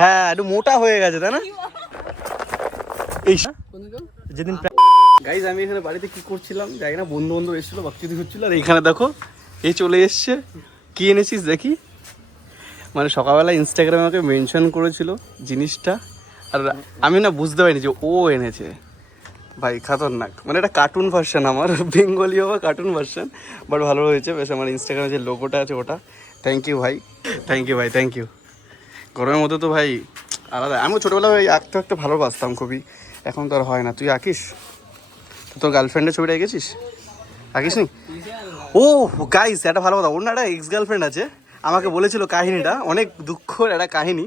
হ্যাঁ একটু মোটা হয়ে গেছে, তাই না? এই যেদিন গাইজ আমি এখানে বাড়িতে কি করছিলাম? জানি না বন্ধু বন্ধু এসেছিল বাচ্চুদি হচ্ছিল, আর এখানে দেখো, এই চলে এসছে। কি এনেছিস দেখি? মানে সকালবেলা ইনস্টাগ্রামে আমাকে মেনশন করেছিল জিনিসটা, আর আমি না বুঝতে পারিনি যে ও এনেছে। ভাই, খাতরনাক। মানে এটা কার্টুন ভার্সন আমার বেঙ্গলি বা কার্টুন ভার্সন বাট ভালো হয়েছে। বেশ, আমার ইনস্টাগ্রামে যে লোগোটা আছে ওটা। থ্যাংক ইউ ভাই। থ্যাংক ইউ ভাই থ্যাংক ইউ গরমের মধ্যে তো ভাই আলাদা। আমিও ছোটোবেলায় ভাই আঁকতে আঁকতে ভালোবাসতাম খুবই। এখন তো আর হয় না। তুই আঁকিস? তোর গার্লফ্রেন্ডের ছবিটা এঁকেছিস? আঁকিস নি ও গাইস একটা ভালো কথা। অন্য একটা এক্স গার্লফ্রেন্ড আছে। আমাকে বলেছিল কাহিনীটা। অনেক দুঃখর একটা কাহিনী।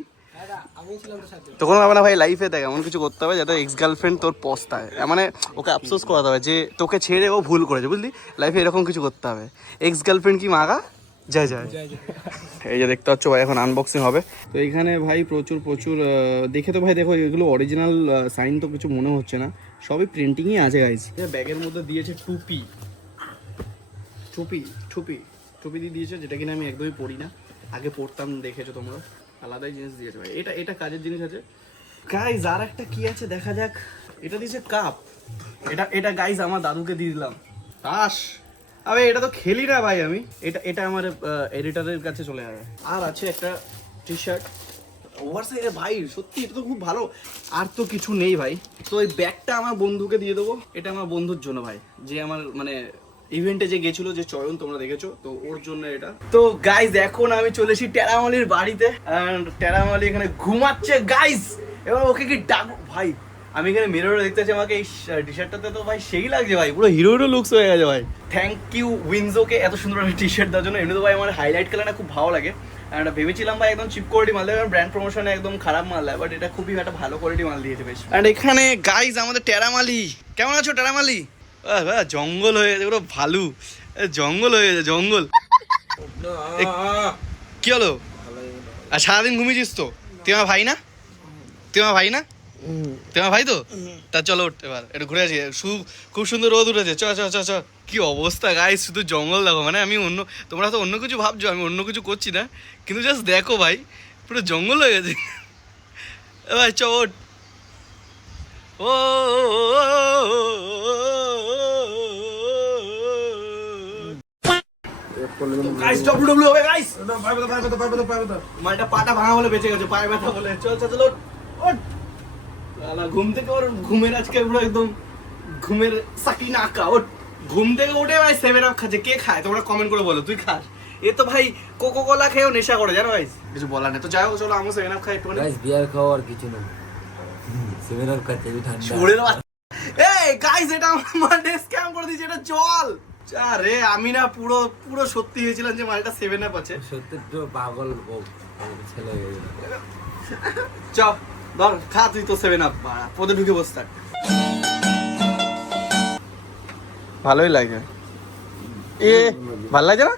তখন না ভাই লাইফে দেখ, এমন কিছু করতে হবে যাতে এক্স গার্লফ্রেন্ড তোর পস্তায়। মানে ওকে আফসোস করাতে হবে যে তোকে ছেড়ে ও ভুল করেছে, বুঝলি? লাইফে এরকম কিছু করতে হবে। এক্স গার্লফ্রেন্ড কি মাগা জয় জয়। এই যে দেখতে পাচ্ছ ভাই, এখন আনবক্সিং হবে। তো এখানে ভাই প্রচুর প্রচুর দেখে তো ভাই দেখো, এগুলো অরিজিনাল সাইন তো কিছু মনে হচ্ছে না। সবই প্রিন্টিংই আছে গাইজ ব্যাগের মধ্যে দিয়েছে টুপি। টুপি টুপি টুপি দিয়ে দিয়েছে, যেটা কিনা আমি একদমই পড়ি না। আগে পড়তাম দেখেছ তোমরা। আলাদাই জিনিস দিয়েছে ভাই। এটা এটা কাজের জিনিস আছে। গাইজ আর একটা কি আছে, দেখা যাক। এটা দিয়েছে কাপ এটা এটা গাইজ আমার দাদুকে দিয়ে দিলাম। তাস আবে, এটা তো খেলি না ভাই আমি। এটা এটা আমার এডিটারের কাছে চলে যাবে আর আছে একটা টি শার্ট ওভার ভাই, সত্যি, এটা তো খুব ভালো। আর তো কিছু নেই ভাই। তো এই ব্যাগটা আমার বন্ধুকে দিয়ে দেবো। এটা আমার বন্ধুর জন্য ভাই। যে আমার মানে ইভেন্টে যে গেছিল, যে চয়ন, তোমরা দেখেছ। তো ওর জন্য এটা। তো গাইজ এখন আমি চলেছি টেরামালির বাড়িতে। টেরামালি এখানে ঘুমাচ্ছে। গাইজ এবার ওকে কি ডাক ভাই আমি এখানে মিররে দেখতে পাচ্ছি আমাকে এই টি শার্টটাতে তো ভাই সেই লাগছে ভাই পুরো হিরো হিরো লুকস হয়ে গেছে ভাই। থ্যাংক ইউ উইনজোকে এত সুন্দর একটা টি শার্ট দেওয়ার জন্য। এমনি তো ভাই আমার হাইলাইট কালারটা খুব ভালো লাগে। আর ভেবেছিলাম ভাই একদম চিপ কোয়ালিটি মাল দেবে ব্র্যান্ড প্রমোশনে একদম খারাপ মাল দেয় বাট এটা খুবই একটা ভালো কোয়ালিটি মাল দিয়েছে বেশ। অ্যান্ড এখানে গাইজ আমাদের টেরামালি। কেমন আছো টেরামালি? জঙ্গল হয়ে গেছে পুরো ভালু। জঙ্গল হয়ে গেছে জঙ্গল। কি হলো? আর সারাদিন ঘুমিয়েছিস তো? তুই আমার ভাই না? তুই আমার ভাই না? তুই আমার ভাই তো তা চলো এবার একটু ঘুরে আসি খুব সুন্দর রোদ উঠেছে চ চ চ চ কি অবস্থা গাই শুধু জঙ্গল দেখো মানে আমি অন্য তোমরা তো অন্য কিছু ভাবছ আমি অন্য কিছু করছি না কিন্তু জাস্ট দেখো ভাই পুরো জঙ্গল হয়ে গেছে ভাই চ ওঠ ও গাইস ডব্লিউ মালটা পাটা ভাঙা বলে বেঁচে গেছে পায়ে ব্যথা বলে চল চল চল শালা ঘুম থেকে ওর ঘুমের আজকে পুরো একদম ঘুমের সাকি নাকা ওঠ ঘুম থেকে উঠে ভাই সেভেন আপ খাচ্ছে। কে খায়? তোমরা কমেন্ট করে বলো তুই খাস? এ তো ভাই কোকো কোলা খেয়েও নেশা করে জানো ভাই কিছু বলার নেই। তো যাই হোক চলো আমরা সেভেন আপ খাই একটু গাইস বিয়ার খাওয়া আর কিছু না। সেভেন আপ খাচ্ছে এই ঠান্ডা। ছড়ে দেওয়া এই গাইস এটা আমার স্ক্যাম করে দিয়েছে এটা জল। আরে আমি না পুরো পুরো সত্যি হয়েছিলাম যে মালটা সেভেন আপ আছে। সত্যি তো পাগল বউ ছেলে হয়ে গেছে। চ ধর খা তুই তো সেভেন আপ পদে ঢুকে বসে থাক। ভালোই লাগে। এ ভালো লাগে না?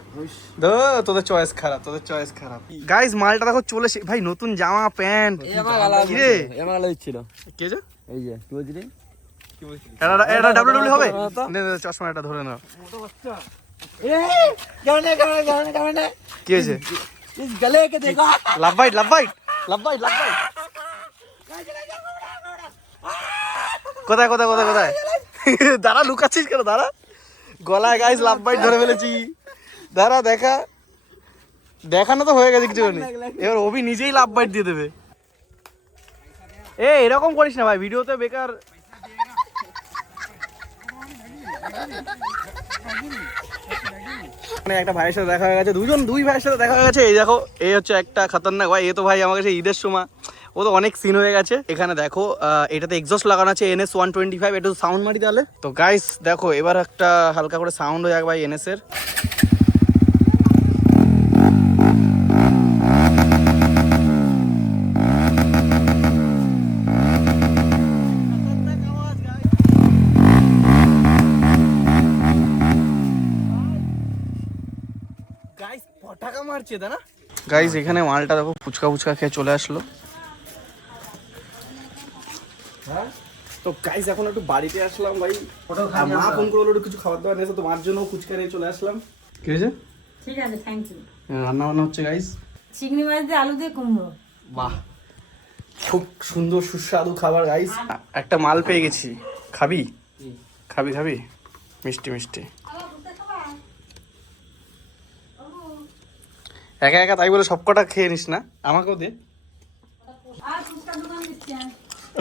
তোদের চয়েস খারাপ তোদের চয়েস খারাপ। গাইস মালটা দেখো চলে ভাই নতুন জামা প্যান্ট। এমা গালা কে যে? এই যে কি ধরে নাও। Love bite love bite love bite love bite. কোথায় কোথায় কোথায় কোথায়? দাঁড়া, লুকাচ্ছিস কেন? দাঁড়া। গলায় গাইস লাভ বাইট ধরে ফেলেছি। দাঁড়া, দেখা। দেখানো তো হয়ে গেছে কিছু এবার অভি নিজেই লাভ বাইট দিয়ে দেবে। এ, এরকম করিস না ভাই ভিডিওতে বেকার। মানে একটা ভাইয়ের সাথে দেখা হয়ে গেছে, দুজন, দুই ভাইয়ের সাথে দেখা হয়ে গেছে। এই দেখো, এই হচ্ছে একটা খতরনাক ভাই, এ তো ভাই আমাকে সেই ঈদের সময় ও তো অনেক সিন হয়ে গেছে। এখানে দেখো এটাতে এক্সস্ট লাগানো আছে এনএস ওয়ান টোয়েন্টি ফাইভ একটু সাউন্ড মারি তাহলে। তো গাইস দেখো এবার একটা হালকা করে সাউন্ড হয়ে যাক ভাই এনএস এর। গাইস এখানে মালটা দেখো ফুচকা ফুচকা খেয়ে চলে আসলো। তো গাইস এখন একটু বাড়িতে আসলাম ভাই। আর মা ফোন করল একটু কিছু খাবার দাবার নিয়েছে তো মার জন্য ফুচকা নিয়ে চলে আসলাম। কি হয়েছে? ঠিক আছে থ্যাংক ইউ রান্না বান্না হচ্ছে গাইস চিংড়ি মাছ দিয়ে আলু দিয়ে কুমড়ো। বাহ। খুব সুন্দর সুস্বাদু খাবার গাইস একটা মাল পেয়ে গেছি। খাবি? খাবি খাবি? মিষ্টি মিষ্টি। একা একা তাই বলে সব কটা খেয়ে নিস না? আমাকেও দে।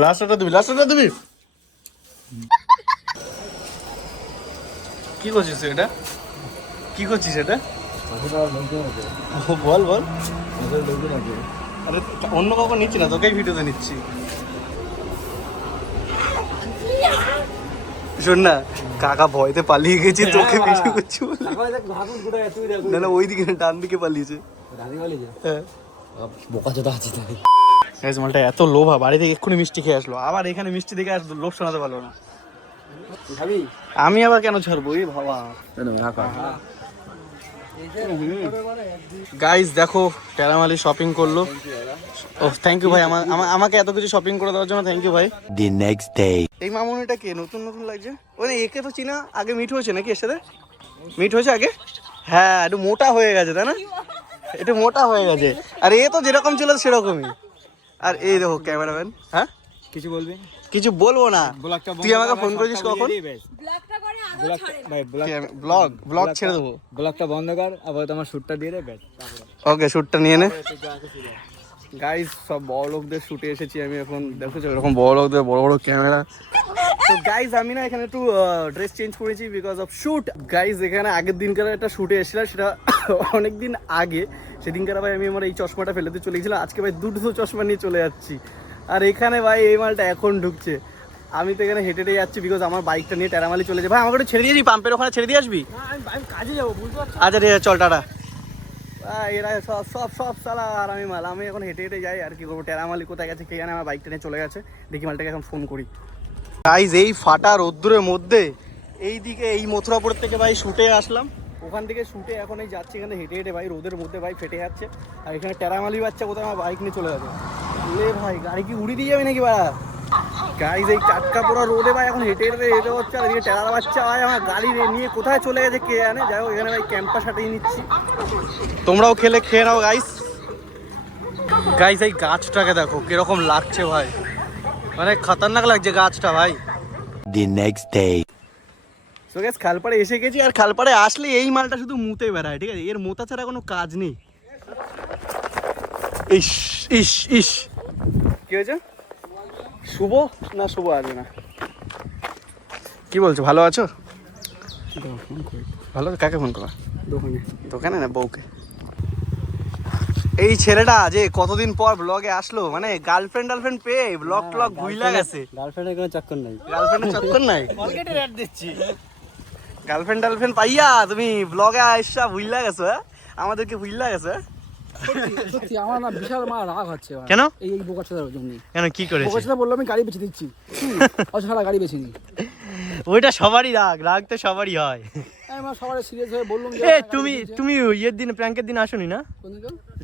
লাস্টটা দিবি লাস্টটা দিবি। কি করছিস এটা? কি করছিস এটা? বল বল। আরে অন্য কাউকে নিচ্ছি না তোকেই ভিডিওতে নিচ্ছি। শোন না কাকা ভয়তে পালিয়ে গেছে তোকে ভিডিও করছি তুই দেখ না না ওই দিকে ডান দিকে পালিয়েছে? হ্যাঁ। বোকা চোদা আছে তাই। গাইস মালটা এত লোভা বাড়ি থেকে এক্ষুনি মিষ্টি খেয়ে আসলো। আবার এখানে মিষ্টি দেখে আর লোভ শোনাতে পারল না। আমি আবার কেন ছাড়বো? এই রাখা গাইস দেখো টেরামালি শপিং করল। ও থ্যাংক ইউ ভাই। আমা- আমা- আমাকে এত কিছু শপিং করে দেওয়ার জন্য থ্যাংক ইউ ভাই। দি নেক্সট ডে এই মামুনিটা কে? নতুন নতুন লাগছে? না, একে তো চিনা আগে মিট হয়েছে নাকি এর সাথে? মিট হয়েছে আগে? হ্যাঁ একটু মোটা হয়ে গেছে তাই না? একটু মোটা হয়ে গেছে। আর এ তো যেরকম ছিল সেরকমই। আর এই দেখো ক্যামেরাম্যান হ্যাঁ? কিছু বলবি? কিছু বলব না। তুই আমাকে ফোন করেছিস কখন? ব্লগটা করে ভাই ব্লগ ব্লগ ছেড়ে দেবো। ব্লগটা বন্ধ কর আবার তোমার শ্যুটটা দিয়ে দে ওকে শ্যুটটা নিয়ে নে। গাইস সব বড় লোকদের শুটে এসেছি আমি এখন। দেখেছ? এরকম বড় লোকদের বড় বড় ক্যামেরা। তো গাইস আমি না এখানে একটু ড্রেস চেঞ্জ করেছি বিকজ অফ শুট গাইস এখানে আগের দিনকার একটা শুটে এসেছিলাম সেটা অনেক দিন আগে। সেদিনকার ভাই আমি আমার এই চশমাটা ফেলেতে চলে গেছিলাম আজকে ভাই দুটো চশমা নিয়ে চলে যাচ্ছি। আর এখানে ভাই এই মালটা এখন ঢুকছে। আমি তো এখানে হেঁটে হেঁটে যাচ্ছি বিকজ আমার বাইকটা নিয়ে টেরামালি চলে যায় ভাই আমাকে একটু ছেড়ে দিয়েছি পাম্পের ওখানে ছেড়ে দিয়ে আসবি? কাজে যাব আচ্ছা ঠিক আছে চল টাটা। এরা সব সব সব সালা আর আমি মাল। আমি এখন হেঁটে হেঁটে যাই আর কি করব। টেরামালি কোথায় গেছে কে জানে আমার বাইকটা নিয়ে চলে গেছে। দেখি মালটাকে এখন ফোন করি। গাইজ এই ফাটা রোদ্দুরের মধ্যে এই দিকে এই মথুরাপুর থেকে ভাই শুটে আসলাম। ওখান থেকে শুটে এখন এই যাচ্ছি এখানে হেঁটে হেঁটে ভাই, রোদের মধ্যে ভাই ফেটে যাচ্ছে। আর এখানে টেরামালি বাচ্চা কোথায় আমার বাইক নিয়ে চলে যাবে। লে ভাই, গাড়ি কি উড়ি দিয়ে যাবে নাকি বা গাইজ এই চাটকা পোড়া রোদে ভাই এখন হেঁটে হেঁটে হেঁটে হচ্ছে, আর এদিকে টেরার বাচ্চা ভাই আমার গাড়ি নিয়ে কোথায় চলে গেছে কে জানে? যাই হোক, এখানে ভাই ক্যাম্পাস সাটিয়ে নিচ্ছি। তোমরাও খেলে, খেয়ে নাও গাইস গাইস এই গাছটাকে দেখো, কীরকম লাগছে ভাই। মানে খতরনাক লাগছে গাছটা ভাই। দি নেক্সট ডে তো গ্যাস খালপাড়ে এসে গেছি আর খালপাড়ে আসলে এই মালটা শুধু মুতে বেড়ায় ঠিক আছে? এর মোতা ছাড়া কোনো কাজ নেই। ইস ইস ইস। কি হয়েছে? শুভ না শুভ আসবে না? কি বলছো ভালো আছো? ভালো? কাকে ফোন করা দোকানে। দোকানে না বউকে? এই ছেলেটা যে কতদিন পর ব্লগে আসলো মানে গার্লফ্রেন্ড টার্লফ্রেন্ড পেয়ে ব্লগ ট্লগ ভুইলা গেছে। গার্লফ্রেন্ডের কোনো চক্কর নাই। গার্লফ্রেন্ডের চক্কর নাই? গার্লফ্রেন্ড টার্লফ্রেন্ড পাইয়া তুমি ব্লগে আসা ভুইলা গেছো হ্যাঁ? আমাদেরকে ভুইলা গেছো হ্যাঁ? সত্যি আমার না বিশাল মা রাগ হচ্ছে কেন? এই এই বোকা ছোটার জন্য। কেন কি করেছে বোকা ছোটা বলল আমি গাড়ি বেছে দিচ্ছি। অছাড়া গাড়ি বেছে নি। ওইটা সবারই রাগ রাগ তো সবারই হয়। সবার সিরিয়াস হয়ে বললাম এ তুমি তুমি ইয়ের দিন প্র্যাঙ্কের দিন আসনি না?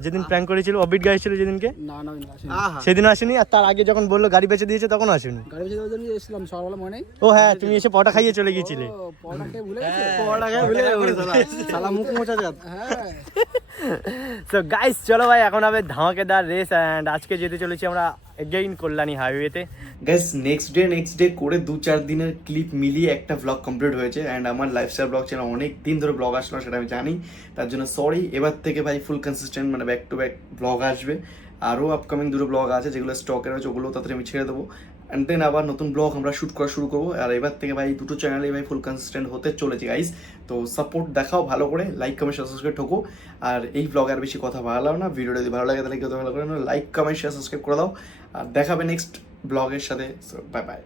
যেদিন প্র্যাঙ্ক করেছিল অবিট গাই ছিল যেদিনকে? না না আসিনি। সেদিন আসেনি আর তার আগে যখন বলল গাড়ি বেচে দিয়েছে তখন আসেনি। গাড়ি বেছে দেওয়ার জন্য এসেছিলাম সকালবেলা মনে ও হ্যাঁ তুমি এসে পটা খাইয়ে চলে গিয়েছিলে। ও, পরোটা খেয়ে ভুলে গেছে? ভুলে গেছে। শালা মুখ মোছা যাত হ্যাঁ। তো গাইস চলো ভাই এখন হবে ধামাকেদার রেস অ্যান্ড আজকে যেতে চলেছি আমরা এগেইন কল্যাণী হাইওয়েতে। Guys next day next day করে দু চার দিনের ক্লিপ মিলিয়ে একটা ব্লগ কমপ্লিট হয়েছে অ্যান্ড আমার লাইফস্টাইল ব্লগ চ্যানেল অনেক দিন ধরে ব্লগ আসলো, সেটা আমি জানি। তার জন্য সরি এবার থেকে ভাই ফুল কনসিস্টেন্ট মানে ব্যাক টু ব্যাক ব্লগ আসবে। আরও আপকামিং দুটো ব্লগ আছে, যেগুলো স্টকে রয়েছে ওগুলো তাড়াতাড়ি আমি ছেড়ে দেবো। অ্যান্ড দেন আবার নতুন ব্লগ আমরা শ্যুট করা শুরু করব। আর এবার থেকে ভাই, দুটো চ্যানেলে ভাই ফুল কনসিস্টেন্ট হতে চলেছে গাইস তো সাপোর্ট দেখাও ভালো করে লাইক কমেন্ট সাবস্ক্রাইব ঠোকো। আর এই ব্লগ আর বেশি কথা ভালো না ভিডিওটা যদি ভালো লাগে তাহলে কেউ ভালো করে লাইক কমেন্ট শেয়ার সাবস্ক্রাইব করে দাও। আর দেখাবে নেক্সট ব্লগের সাথে বাই বাই